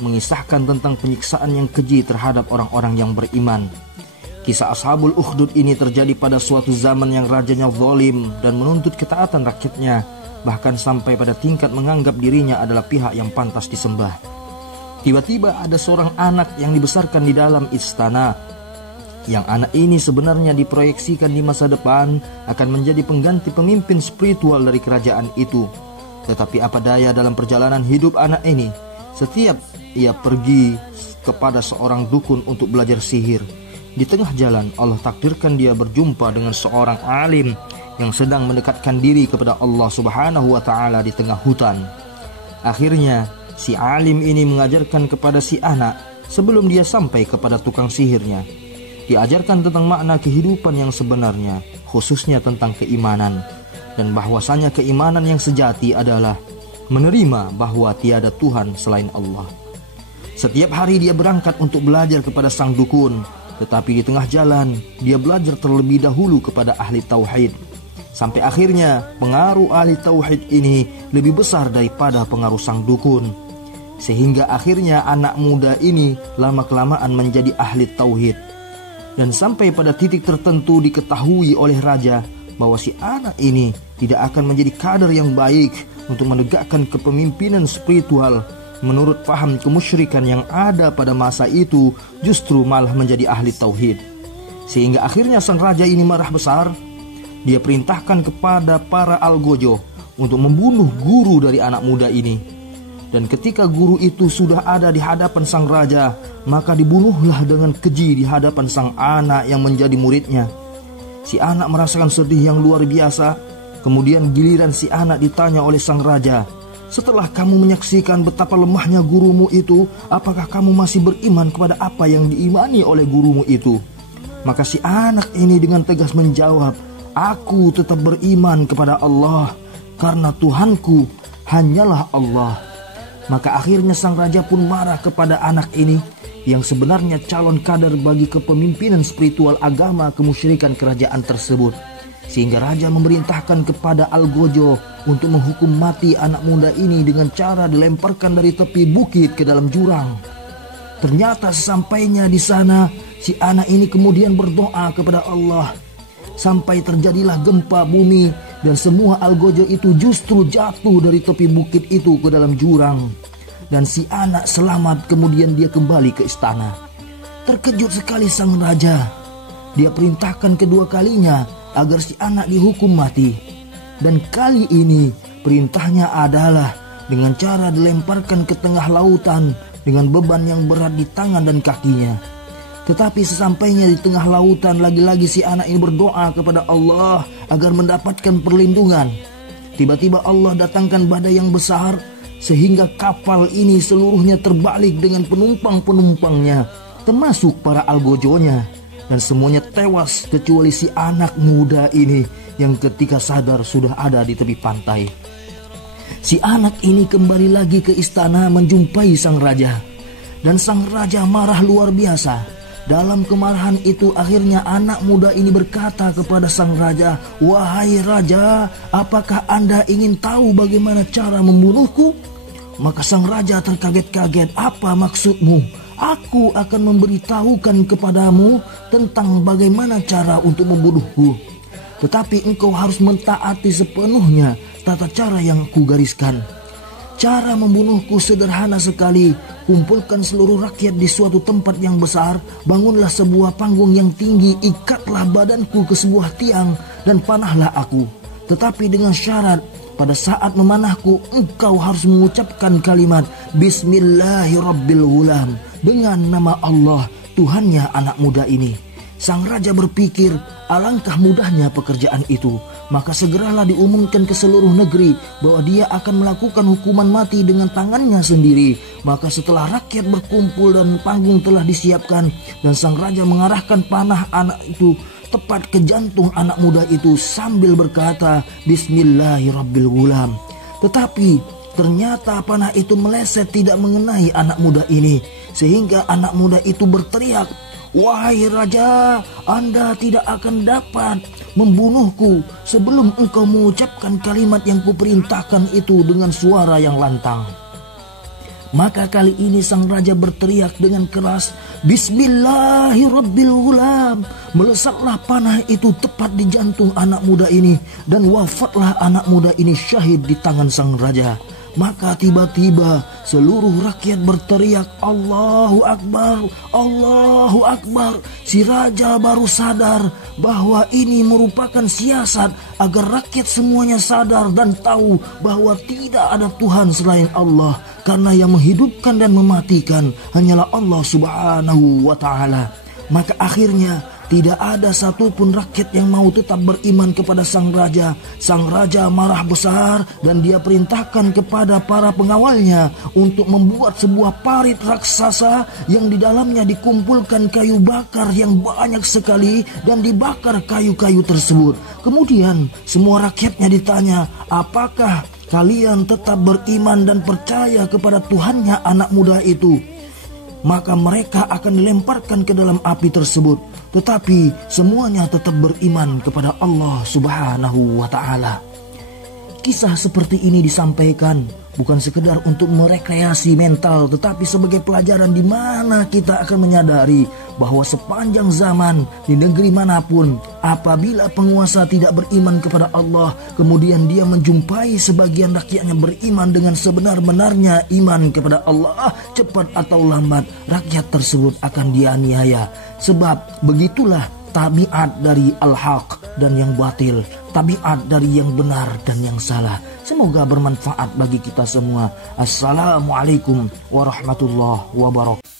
mengisahkan tentang penyiksaan yang keji terhadap orang-orang yang beriman. Kisah Ashabul Ukhdud ini terjadi pada suatu zaman yang rajanya zalim dan menuntut ketaatan rakyatnya, bahkan sampai pada tingkat menganggap dirinya adalah pihak yang pantas disembah. Tiba-tiba ada seorang anak yang dibesarkan di dalam istana. Yang anak ini sebenarnya diproyeksikan di masa depan akan menjadi pengganti pemimpin spiritual dari kerajaan itu. Tetapi apa daya, dalam perjalanan hidup anak ini, setiap ia pergi kepada seorang dukun untuk belajar sihir, di tengah jalan Allah takdirkan dia berjumpa dengan seorang alim yang sedang mendekatkan diri kepada Allah Subhanahu wa ta'ala di tengah hutan. Akhirnya si alim ini mengajarkan kepada si anak sebelum dia sampai kepada tukang sihirnya. Diajarkan tentang makna kehidupan yang sebenarnya, khususnya tentang keimanan, dan bahwasanya keimanan yang sejati adalah menerima bahwa tiada Tuhan selain Allah. Setiap hari dia berangkat untuk belajar kepada sang dukun, tetapi di tengah jalan dia belajar terlebih dahulu kepada ahli tauhid. Sampai akhirnya pengaruh ahli tauhid ini lebih besar daripada pengaruh sang dukun, sehingga akhirnya anak muda ini lama-kelamaan menjadi ahli tauhid. Dan sampai pada titik tertentu diketahui oleh raja bahwa si anak ini tidak akan menjadi kader yang baik untuk menegakkan kepemimpinan spiritual. Menurut paham kemusyrikan yang ada pada masa itu, justru malah menjadi ahli tauhid. Sehingga akhirnya sang raja ini marah besar. Dia perintahkan kepada para algojo untuk membunuh guru dari anak muda ini. Dan ketika guru itu sudah ada di hadapan sang raja, maka dibunuhlah dengan keji di hadapan sang anak yang menjadi muridnya. Si anak merasakan sedih yang luar biasa. Kemudian giliran si anak ditanya oleh sang raja, "Setelah kamu menyaksikan betapa lemahnya gurumu itu, apakah kamu masih beriman kepada apa yang diimani oleh gurumu itu?" Maka si anak ini dengan tegas menjawab, "Aku tetap beriman kepada Allah, karena Tuhanku hanyalah Allah." Maka akhirnya sang raja pun marah kepada anak ini yang sebenarnya calon kader bagi kepemimpinan spiritual agama kemusyrikan kerajaan tersebut. Sehingga raja memerintahkan kepada algojo untuk menghukum mati anak muda ini dengan cara dilemparkan dari tepi bukit ke dalam jurang. Ternyata sesampainya di sana, si anak ini kemudian berdoa kepada Allah. Sampai terjadilah gempa bumi dan semua algojo itu justru jatuh dari tepi bukit itu ke dalam jurang. Dan si anak selamat, kemudian dia kembali ke istana. Terkejut sekali sang raja. Dia perintahkan kedua kalinya agar si anak dihukum mati. Dan kali ini perintahnya adalah dengan cara dilemparkan ke tengah lautan dengan beban yang berat di tangan dan kakinya. Tetapi sesampainya di tengah lautan, lagi-lagi si anak ini berdoa kepada Allah agar mendapatkan perlindungan. Tiba-tiba Allah datangkan badai yang besar, sehingga kapal ini seluruhnya terbalik dengan penumpang-penumpangnya, termasuk para algojonya. Dan semuanya tewas kecuali si anak muda ini yang ketika sadar sudah ada di tepi pantai. Si anak ini kembali lagi ke istana menjumpai sang raja. Dan sang raja marah luar biasa. Dalam kemarahan itu akhirnya anak muda ini berkata kepada sang raja, "Wahai raja, apakah Anda ingin tahu bagaimana cara membunuhku?" Maka sang raja terkaget-kaget, "Apa maksudmu? Aku akan memberitahukan kepadamu tentang bagaimana cara untuk membunuhku. Tetapi engkau harus mentaati sepenuhnya tata cara yang kugariskan. Cara membunuhku sederhana sekali. Kumpulkan seluruh rakyat di suatu tempat yang besar, bangunlah sebuah panggung yang tinggi, ikatlah badanku ke sebuah tiang, dan panahlah aku. Tetapi dengan syarat, pada saat memanahku, engkau harus mengucapkan kalimat Bismillahirrabbilghulam, dengan nama Allah, Tuhannya anak muda ini." Sang raja berpikir, alangkah mudahnya pekerjaan itu. Maka segeralah diumumkan ke seluruh negeri bahwa dia akan melakukan hukuman mati dengan tangannya sendiri. Maka setelah rakyat berkumpul dan panggung telah disiapkan, dan sang raja mengarahkan panah anak itu tepat ke jantung anak muda itu sambil berkata Bismillahirrabbilghulam. Tetapi ternyata panah itu meleset tidak mengenai anak muda ini, sehingga anak muda itu berteriak, "Wahai raja, Anda tidak akan dapat membunuhku sebelum engkau mengucapkan kalimat yang kuperintahkan itu dengan suara yang lantang." Maka kali ini sang raja berteriak dengan keras, Bismillahirrabbilghulam. Melesatlah panah itu tepat di jantung anak muda ini, dan wafatlah anak muda ini syahid di tangan sang raja. Maka tiba-tiba seluruh rakyat berteriak, Allahu Akbar, Allahu Akbar. Si raja baru sadar bahwa ini merupakan siasat agar rakyat semuanya sadar dan tahu bahwa tidak ada Tuhan selain Allah, karena yang menghidupkan dan mematikan hanyalah Allah Subhanahu wa ta'ala. Maka akhirnya tidak ada satupun rakyat yang mau tetap beriman kepada sang raja. Sang raja marah besar dan dia perintahkan kepada para pengawalnya untuk membuat sebuah parit raksasa yang di dalamnya dikumpulkan kayu bakar yang banyak sekali dan dibakar kayu-kayu tersebut. Kemudian semua rakyatnya ditanya, apakah kalian tetap beriman dan percaya kepada Tuhannya anak muda itu? Maka mereka akan dilemparkan ke dalam api tersebut. Tetapi semuanya tetap beriman kepada Allah Subhanahu wa ta'ala. Kisah seperti ini disampaikan bukan sekedar untuk merekreasi mental, tetapi sebagai pelajaran di mana kita akan menyadari bahwa sepanjang zaman di negeri manapun, apabila penguasa tidak beriman kepada Allah, kemudian dia menjumpai sebagian rakyatnya beriman dengan sebenar-benarnya iman kepada Allah, cepat atau lambat rakyat tersebut akan dianiaya. Sebab begitulah tabiat dari al-haq dan yang batil, tabiat dari yang benar dan yang salah. Semoga bermanfaat bagi kita semua. Assalamualaikum warahmatullahi wabarakatuh.